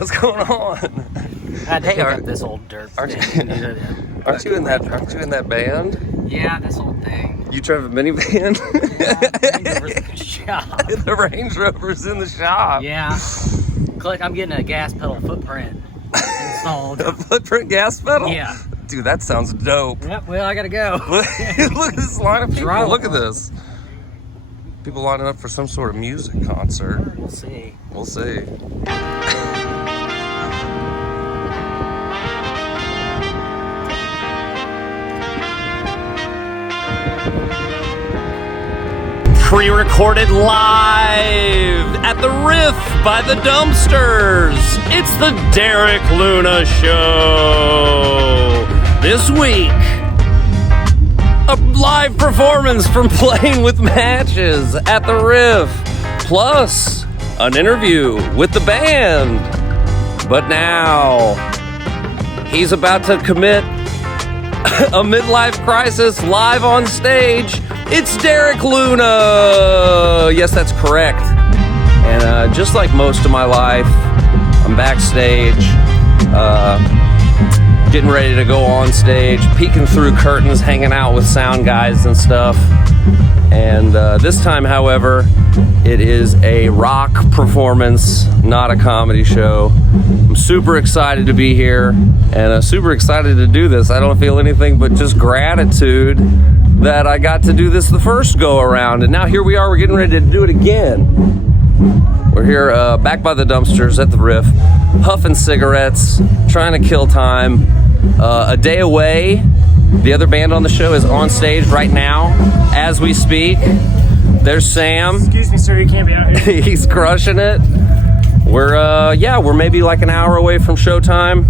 What's going on? I had to pick up this old dirt aren't thing. Aren't you in that band? Yeah, this old thing. You drive a minivan? Yeah, the Range Rover's in the shop. The Range Rover's in the shop. Yeah. Click, I'm getting a gas pedal footprint installed. A footprint gas pedal? Yeah. Dude, that sounds dope. Yep, well, I gotta go. Look at this line of people. Drama. Look at this. People lining up for some sort of music concert. We'll see. We'll see. Pre-recorded live at the Riff by the Dumpsters. It's the Derek Luna Show. This week, a live performance from Playing with Matches at the Riff, plus an interview with the band. But now, he's about to commit a midlife crisis live on stage. It's Derek Luna! Yes, that's correct. And just like most of my life, I'm backstage, getting ready to go on stage, peeking through curtains, hanging out with sound guys and stuff. And this time, however, it is a rock performance, not a comedy show. I'm super excited to be here and super excited to do this. I don't feel anything but just gratitude that I got to do this the first go around. And now here we are, we're getting ready to do it again. We're here back by the Dumpsters at the Riff, huffing cigarettes, trying to kill time. A day away. The other band on the show is on stage right now as we speak. There's Sam. Excuse me, sir, you can't be out here. He's crushing it. We're maybe like an hour away from showtime.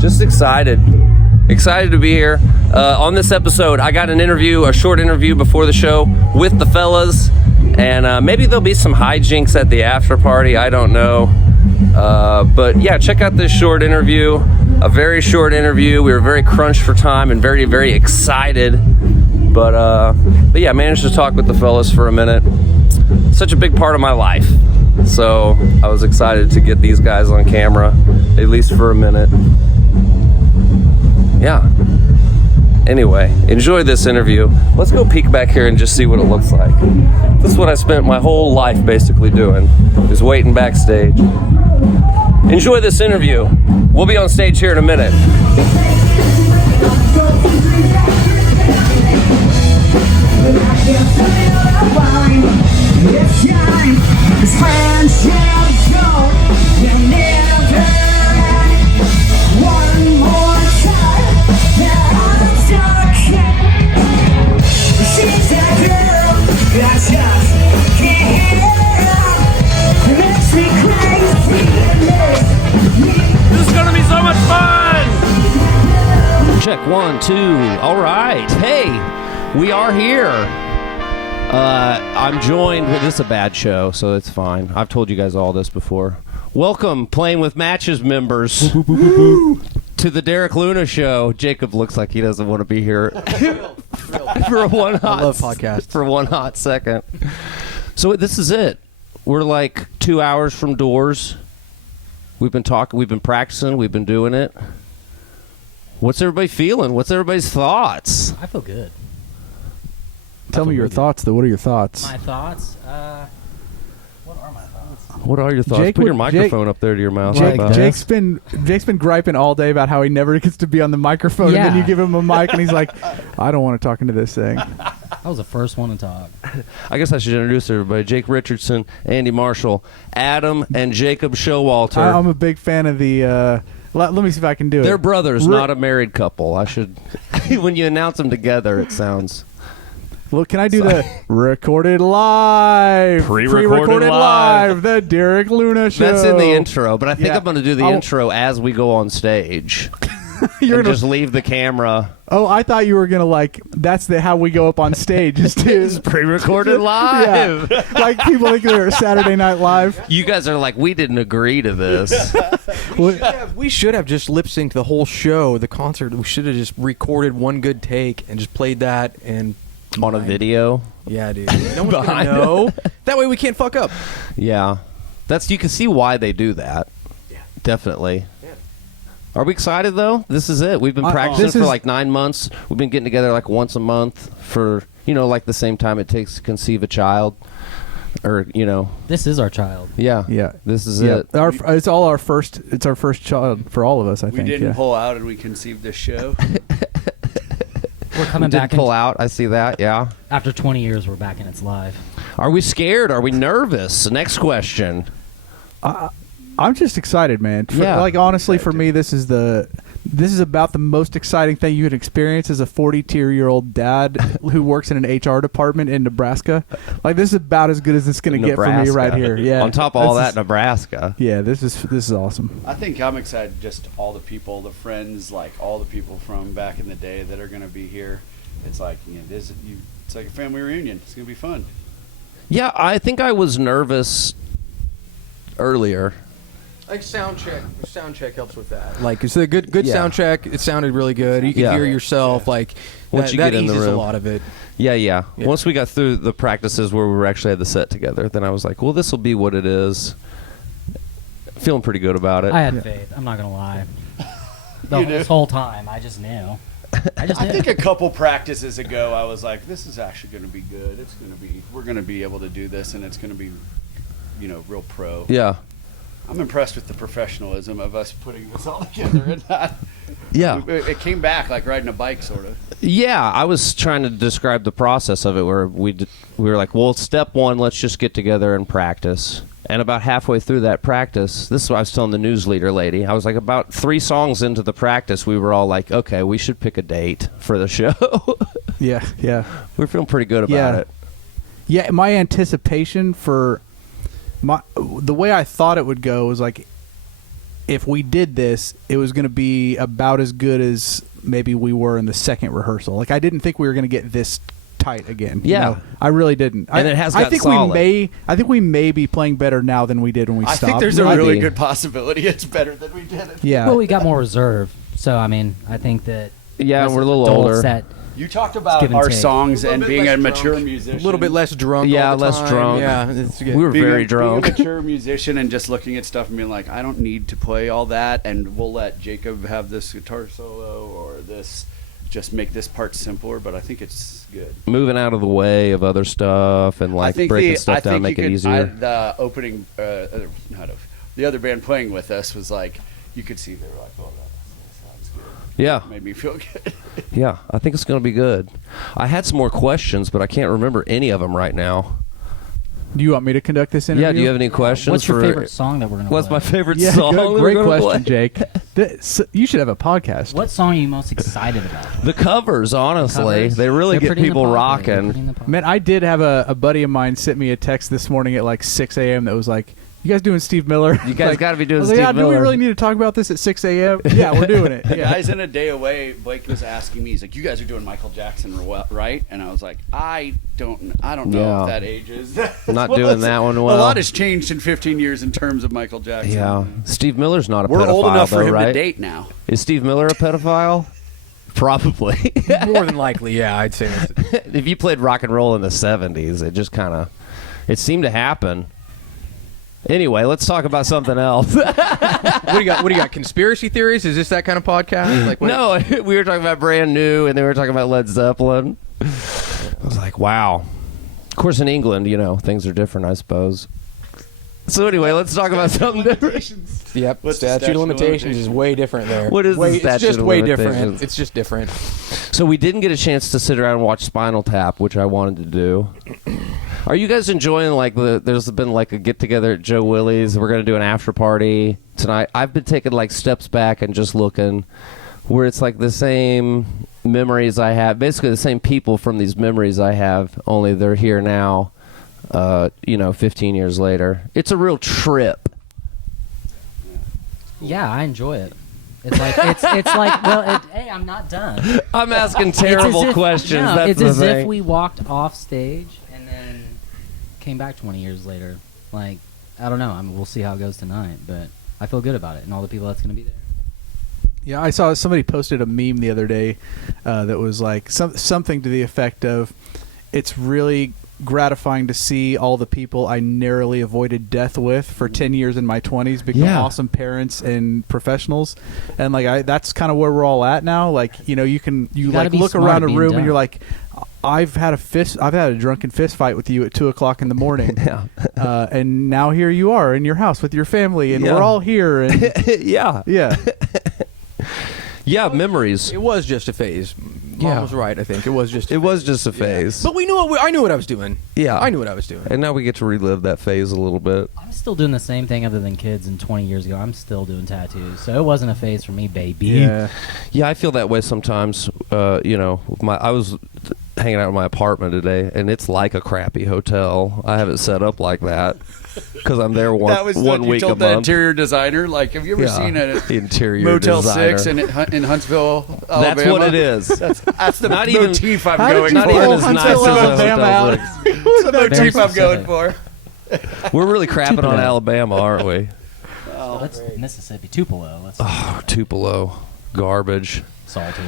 Just excited to be here. On this episode, I got a short interview before the show with the fellas, and maybe there'll be some hijinks at the after party. I don't know. But yeah, check out this short interview. A very short interview. We were very crunched for time and very, very excited. But yeah, managed to talk with the fellas for a minute. Such a big part of my life. So I was excited to get these guys on camera, at least for a minute. Yeah. Anyway, enjoy this interview. Let's go peek back here and just see what it looks like. This is what I spent my whole life basically doing, is waiting backstage. Enjoy this interview. We'll be on stage here in a minute. This is gonna be so much fun! Check 1, 2. All right. Hey, we are here. I'm joined with this is a bad show, so it's fine. I've told you guys all this before. Welcome, Playing with Matches members, to the Derek Luna Show. Jacob looks like he doesn't want to be here for one hot second. So this is it. We're like 2 hours from doors. We've been talking, we've been practicing, we've been doing it. What's everybody feeling? What's everybody's thoughts? I feel good. Tell me your thoughts, though. What are your thoughts? My thoughts? What are my thoughts? What are your thoughts? Jake, Put your microphone up there to your mouth. Jake's been griping all day about how he never gets to be on the microphone, and then you give him a mic, and he's like, I don't want to talk into this thing. I was the first one to talk. I guess I should introduce everybody. Jake Richardson, Andy Marshall, Adam and Jacob Showalter. I'm a big fan of the... let me see if I can do it. They're brothers, not a married couple. I should... when you announce them together, it sounds... Well, can I do the recorded live? Pre-recorded live, the Derek Luna Show. That's in the intro, but I think I'm going to do the intro as we go on stage. You're gonna just leave the camera. Oh, I thought you were gonna that's how we go up on stage. It's pre-recorded live. Yeah. Like people think they're Saturday Night Live. You guys are like, we didn't agree to this. We should have just lip synced the whole show, the concert. We should have just recorded one good take and just played that and on a video. Yeah, dude. No one's gonna know. That way we can't fuck up. Yeah, you can see why they do that. Yeah. Definitely. Are we excited though? This is it. We've been practicing for like 9 months. We've been getting together like once a month for, like the same time it takes to conceive a child. Or, This is our child. Yeah. Yeah. This is it. It's our first child for all of us, I think. We didn't pull out and we conceived this show. We're coming Did back pull out. I see that. Yeah. after 20 years. We're back and it's live. Are we scared? Are we nervous? Next question. I'm just excited, man. Yeah. Like, honestly, for me, this is about the most exciting thing you could experience as a 42-year-old dad who works in an HR department in Nebraska. Like, this is about as good as it's going to get for me right here. Yeah. On top of all that, Nebraska. Yeah, this is awesome. I think I'm excited. Just all the people, the friends, like all the people from back in the day that are going to be here. It's like it's like a family reunion. It's going to be fun. Yeah, I think I was nervous earlier. Like sound check helps with that. Like it's a good sound check. It sounded really good. You can Yeah. hear yourself. Like Once you that get in the eases a room. lot of it. Yeah. Once we got through the practices where we actually had the set together, then I was like, well, this will be what it is. Feeling pretty good about it. I had faith. I'm not gonna lie. This whole time, I just knew. I think a couple practices ago, I was like, this is actually going to be good. We're going to be able to do this, and it's going to be, real pro. Yeah. I'm impressed with the professionalism of us putting this all together. And Yeah. it came back like riding a bike, sort of. Yeah, I was trying to describe the process of it where we were like, well, step one, let's just get together and practice. And about halfway through that practice, this is what I was telling the news leader lady. I was like, about 3 songs into the practice, we were all like, okay, we should pick a date for the show. Yeah. We're feeling pretty good about it. Yeah, my anticipation for the way I thought it would go was like, if we did this, it was going to be about as good as maybe we were in the second rehearsal. Like, I didn't think we were going to get this tight again. Yeah. I really didn't. And it has got I think solid. I think we may be playing better now than we did when we I stopped. think there's a Might really be. good possibility it's better than we did it. Yeah. Well, we got more reserve. So I mean, I think that. Yeah, this we're a is little dull older. Set. You talked about give and our take. songs A little and bit being less a mature drunk. musician. A little bit less drunk. Yeah, all the less time. drunk. Yeah, it's good. We were being very a drunk. mature musician and just looking at stuff and being like, I don't need to play all that, and we'll let Jacob have this guitar solo or this, just make this part simpler. But I think it's good. Moving out of the way of other stuff and like breaking stuff down, make it easier. The opening, the other band playing with us was like, you could see they were like, oh, that sounds good. Yeah. Made me feel good. Yeah, I think it's going to be good. I had some more questions, but I can't remember any of them right now. Do you want me to conduct this interview? Yeah, do you have any questions? What's your for favorite song that we're gonna? What's play? my favorite Yeah, song? good, that great we're gonna question, play? Jake. You should have a podcast. What song are you most excited about? The covers, honestly, Covers? they really They're get pretty in the people pocket. They're rocking. pretty in the pocket. Man, I did have a buddy of mine sent me a text this morning at like 6 a.m. that was like, you guys doing Steve Miller? You guys Like, got to be I doing was Steve like, yeah, do we Miller. really need to talk about this at 6 a.m.? Yeah, we're doing it. The Yeah. guys in a day away, Blake was asking me, he's like, you guys are doing Michael Jackson, right? And I was like, I don't know Yeah. if that ages. Not doing that one well. A lot has changed in 15 years in terms of Michael Jackson. Yeah, Steve Miller's not a We're pedophile, old enough for though, him right? to date now. Is Steve Miller a pedophile? Probably. More than likely, yeah, I'd say. If you played rock and roll in the 70s, it just kind of, it seemed to happen. Anyway, let's talk about something else. What do you got? What do you got? Conspiracy theories? Is this that kind of podcast? Like, what? No, we were talking about Brand New, and then we were talking about Led Zeppelin. I was like, wow. Of course, in England, things are different, I suppose. So anyway, let's talk about something different. Yep. What's the Statute statute of of limitations is way different there. What is the It's statute just of way limitations? different. It's just different. So we didn't get a chance to sit around and watch Spinal Tap, which I wanted to do. Are you guys enjoying there's been like a get together at Joe Willie's? We're gonna do an after party tonight. I've been taking like steps back and just looking where it's like the same memories I have, basically the same people from these memories I have, only they're here now. 15 years later. It's a real trip. Yeah, I enjoy it. It's like it's like hey, I'm not done. I'm asking It's as terrible if- questions. No, That's it's the as thing. if we walked off stage and then came back 20 years later. Like, I don't know. I mean, we'll see how it goes tonight, but I feel good about it and all the people that's going to be there. Yeah, I saw somebody posted a meme the other day that was like something to the effect of, it's really gratifying to see all the people I narrowly avoided death with for 10 years in my 20s become Yeah. awesome parents and professionals. And like that's kind of where we're all at now. Like, you gotta like be look smart around a being room dumb. and you're like, I've had a drunken fist fight with you at 2:00 in the morning. Yeah. And now here you are in your house with your family and Yeah. we're all here. And Yeah. yeah. Yeah, memories. It was just a phase. Mom Yeah. was right. I think it was just. It was just a phase. But we knew. I knew what I was doing. Yeah. I knew what I was doing. And now we get to relive that phase a little bit. I'm still doing the same thing other than kids. And 20 years ago, I'm still doing tattoos. So it wasn't a phase for me, baby. Yeah. Yeah, I feel that way sometimes. I was hanging out in my apartment today, and it's like a crappy hotel. I have it set up like that because I'm there That was one what you week a told the month. interior designer. Like, have you ever Yeah. seen a Interior Motel designer. 6 in Huntsville, Alabama? That's what it is. That's the Not even- motif I'm How did going you Not for. even pull as nice Huntsville, as a Alabama hotel out? looks. That's the Very motif I'm going specific. for. We're really crapping on Tupelo. Alabama, aren't we? That's Mississippi, Tupelo. That's Oh, Tupelo. Garbage. salty.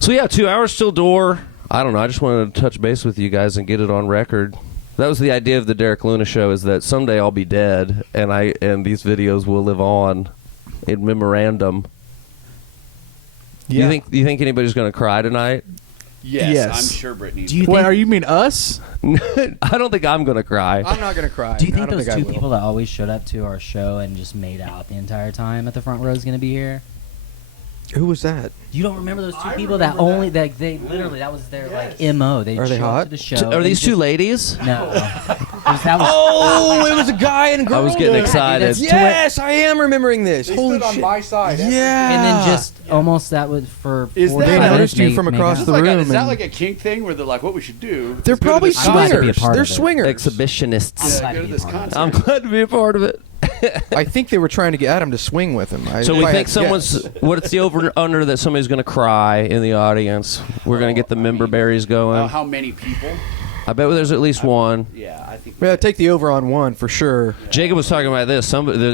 So yeah, 2 hours till door. I don't know. I just wanted to touch base with you guys and get it on record. That was the idea of the Derek Luna show, is that someday I'll be dead and these videos will live on in memorandum. Yeah. You think anybody's going to cry tonight? Yes, Yes. I'm sure Brittany's. Do you Wait, think? are you mean us? I don't think I'm going to cry. I'm not gonna cry. Do you I think don't those think I two will. people that always showed up to our show and just made out the entire time at the front row is going to be here? Who was that? You don't remember those two people that only that they literally that was their like mo. They Are they showed up hot? to the show. Are and these two just- ladies? No. that was Oh, it was a guy and girl. I was getting excited. that's- Yes, I am remembering this. Holy shit! side. Yeah. and then just almost that was for Is 45 that- They minutes noticed you make- from make across out. the Is room. that and- like a kink thing where they're like, what we should do? They're is go to probably this I'm glad to be a swingers. part They're of it. swingers. Exhibitionists. I'm glad go to to be a this part of it. concert. I'm glad to be a part of it. I think they were trying to get Adam to swing with him. So we if I think had to someone's. guess. What's the over under that somebody's going to cry in the audience? We're going to get the member berries going. How many people? I bet there's at least one. Yeah, I think. Yeah, take the over on one for sure. Jacob was talking about this.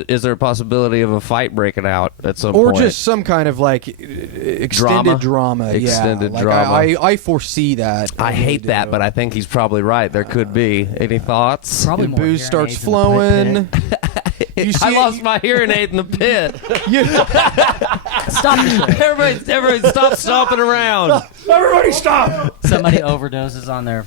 Is there a possibility of a fight breaking out at some Or point? just some kind of like extended drama. Extended yeah. Like, drama. I foresee that. I really hate that, do. but I think he's probably right. There could be. Any thoughts? Probably The more booze hearing starts aids in the pit. flowing. You I see lost it- my hearing aid in the pit. Stop the show. Everybody, stop stomping around. Everybody stop! Somebody overdoses on their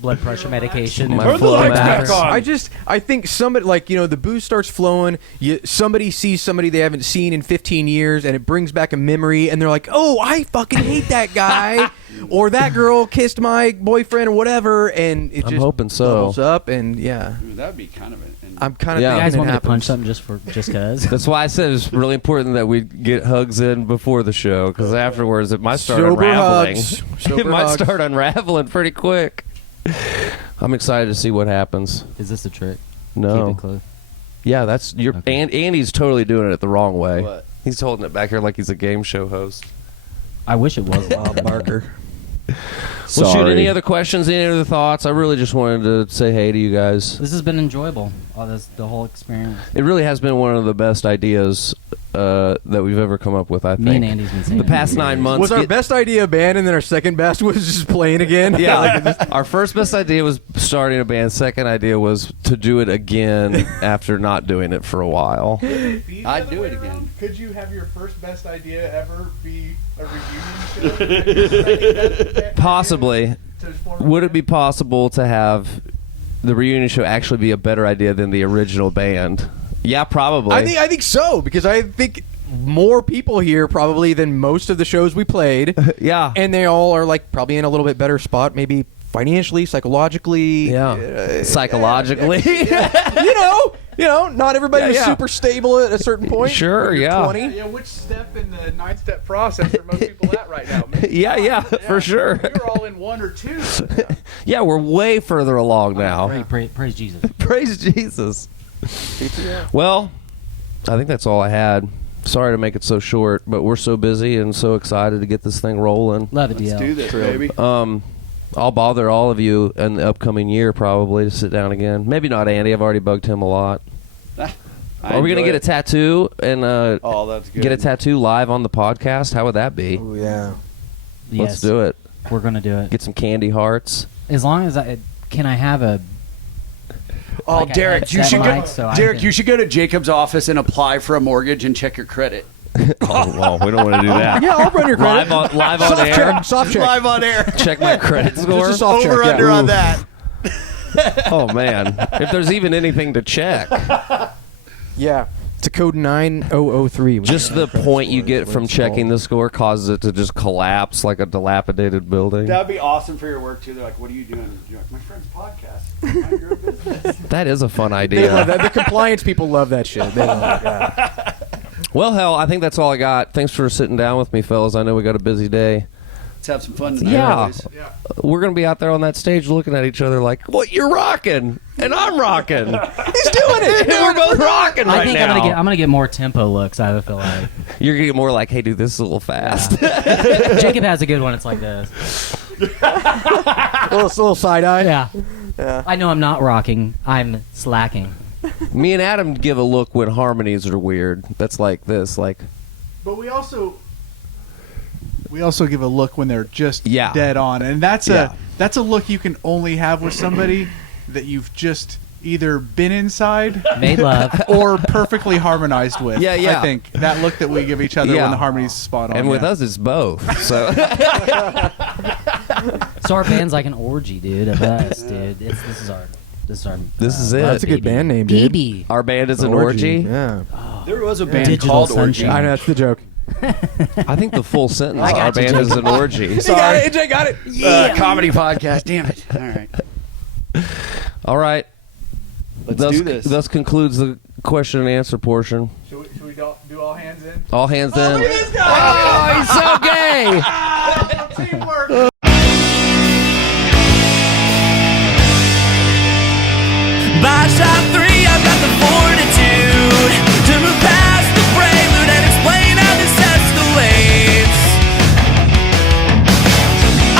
blood pressure medication. My and Turn the lights back back on. I think somebody, like, the booze starts flowing. Somebody sees somebody they haven't seen in 15 years, and it brings back a memory, and they're like, "Oh, I fucking hate that guy," or "That girl kissed my boyfriend," or whatever, and it I'm just hoping so. bubbles up, and yeah, That would be kind of an. I'm kind of Yeah. You thinking guys it want me to happens. punch something just cause? That's why I said it's really important that we get hugs in before the show, because afterwards it might start Sober unraveling. hugs. It Sober might hugs. start unraveling pretty quick. I'm excited to see what happens. Is this a trick? No. Keep it close. Yeah, that's your. Okay. And Andy's totally doing it the wrong way. What? He's holding it back here like he's a game show host. I wish it was Bob Barker. Well, shoot, any other questions, any other thoughts? I really just wanted to say hey to you guys. This has been enjoyable. The whole experience. It really has been one of the best ideas that we've ever come up with, I think. Me and Andy's been saying The it past for 9 years. months. Was our best idea a band, and then our second best was just playing again? Yeah, our first best idea was starting a band. Second idea was to do it again after not doing it for a while. I'd do it again. Could you have your first best idea ever be a reunion show? Possibly. Would it be possible to have the reunion show actually be a better idea than the original band? Yeah, probably. I think so, because I think more people here probably than most of the shows we played, yeah. and they all are like probably in a little bit better spot, maybe financially, psychologically. Yeah. Psychologically. You know, not everybody Yeah, was yeah. super stable at a certain point. Sure, when you're yeah. 20. Yeah, which step in the 9-step process are most people at right now? Man? yeah, for sure. We're all in 1 or 2. Yeah, we're way further along now. Praise Jesus. Praise Jesus. Well, I think that's all I had. Sorry to make it so short, but we're so busy and so excited to get this thing rolling. Love it, Let's DL. do this, baby. I'll bother all of you in the upcoming year probably to sit down again. Maybe not Andy. I've already bugged him a lot. Are we going to get a tattoo and Oh, that's good. get a tattoo live on the podcast? How would that be? Oh, yeah. Let's Yes, do it. We're gonna do it. Get some candy hearts. As long as can I have a Oh, like a Derek, you headset should go. mic so I Derek, can- you should go to Jacob's office and apply for a mortgage and check your credit. Oh, well, we don't want to do that. Yeah, I'll run your credit. Live on Soft air. check. Soft check. Live on air. Check my credit score. Just a soft Over check. under yeah. on that. Oh man, if there's even anything to check, Yeah. It's a code 9003. just the point you get from checking the score causes it to just collapse like a dilapidated building. That'd be awesome for your work too. They're like, "What are you doing?" You're like, "My friend's podcast." Mind your own business. That is a fun They love idea. that. The compliance people love that shit. They love it. Yeah. Well, hell, I think that's all I got. Thanks for sitting down with me, fellas. I know we got a busy day. Let's have some fun tonight. Yeah. boys. We're gonna be out there on that stage looking at each other like, "What, you're rocking, and I'm rocking. He's doing it. We're both rocking right I think now." I'm gonna get more tempo looks. I feel like You're gonna get more like, "Hey, dude, this is a little fast." Jacob has a good one. It's like this. little side eye. Yeah. I know I'm not rocking. I'm slacking. Me and Adam give a look when harmonies are weird. That's like this, like. But we also give a look when they're just Yeah. dead on, and that's Yeah. a look you can only have with somebody that you've just either been inside Made love. or perfectly harmonized with. Yeah, yeah. I think that look that we give each other Yeah. when the harmony's spot on. And with yeah. us, it's both. So So our band's like an orgy, dude. Of us, dude. This is our. This is it. That's a good band name, dude. BB. our band is an orgy. Yeah. There was a band Digital called Sunshine. Orgy. I know, that's the joke. I think the full sentence. I got Our you, band is an orgy. You got it. AJ got it. Comedy podcast. Damn it. All right. All right. Let's Thus, do this. thus concludes the question and answer portion. Should we do all hands in? All hands in. Oh, he's so gay. Teamwork. By shot 3, I've got the fortitude to move past the prelude and explain how this escalates.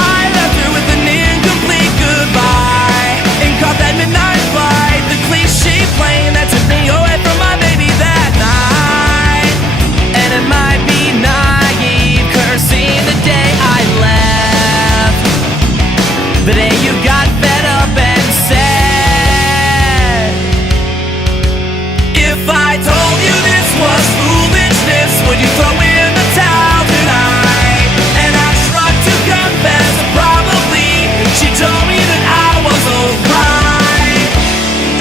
I left her with an incomplete goodbye and caught that midnight flight, the cliche plane that took me away from my baby that night. And it might be naive, cursing the day I left, the day you got fed up and said, if I told you this was foolishness, would you throw in the towel tonight? And I shrugged to confess, probably. She told me that I was alright,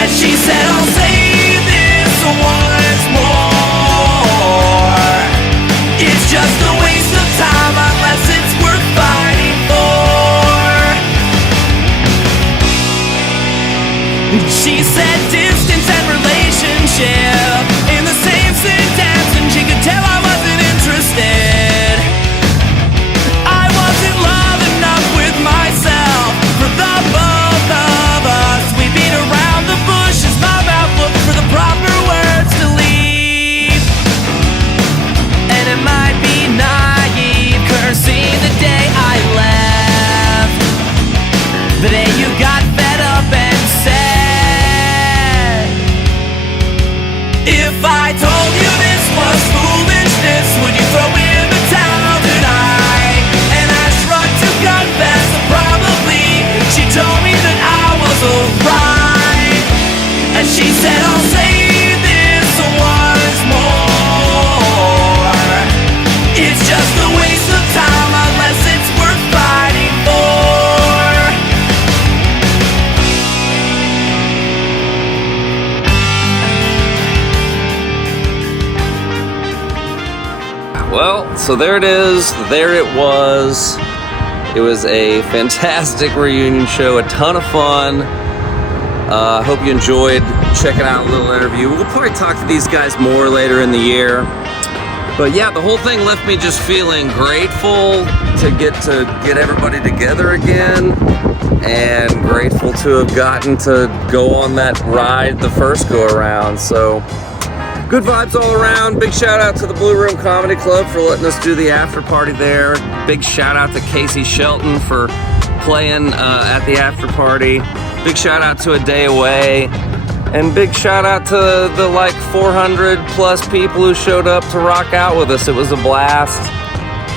and she said, I'll say this once more. It's just a waste of time unless it's worth fighting for. She said distance and relationship in the same sentence, and she could tell I wasn't interested. I wasn't love enough with myself for the both of us. We beat around the bush as my mouth looked for the proper words to leave. And it might be naive, cursing the day I left, the day you got fed up and said, if I told you this was foolishness, would you throw in the towel tonight? And I shrugged to confess, probably. She told me that I was alright, and she said, I'll say this once more. It's just a waste of time unless it's worth fighting for. Well, so there it is. There it was. It was a fantastic reunion show, a ton of fun. I hope you enjoyed checking out a little interview. We'll probably talk to these guys more later in the year. But yeah, the whole thing left me just feeling grateful to get everybody together again, and grateful to have gotten to go on that ride the first go around. So good vibes all around. Big shout out to the Blue Room Comedy Club for letting us do the after party there. Big shout out to Casey Shelton for playing at the after party. Big shout out to A Day Away. And big shout out to the like 400 plus people who showed up to rock out with us. It was a blast.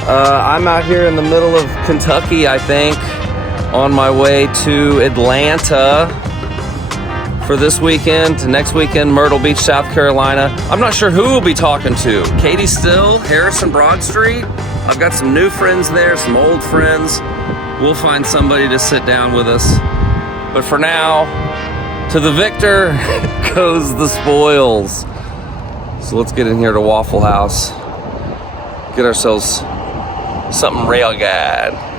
I'm out here in the middle of Kentucky, I think. on my way to Atlanta for this weekend. Next weekend, Myrtle Beach, South Carolina. I'm not sure who we'll be talking to. Katie Still, Harrison Broad Street. I've got some new friends there, some old friends. We'll find somebody to sit down with us. But for now, to the victor goes the spoils. So let's get in here to Waffle House. Get ourselves something real good.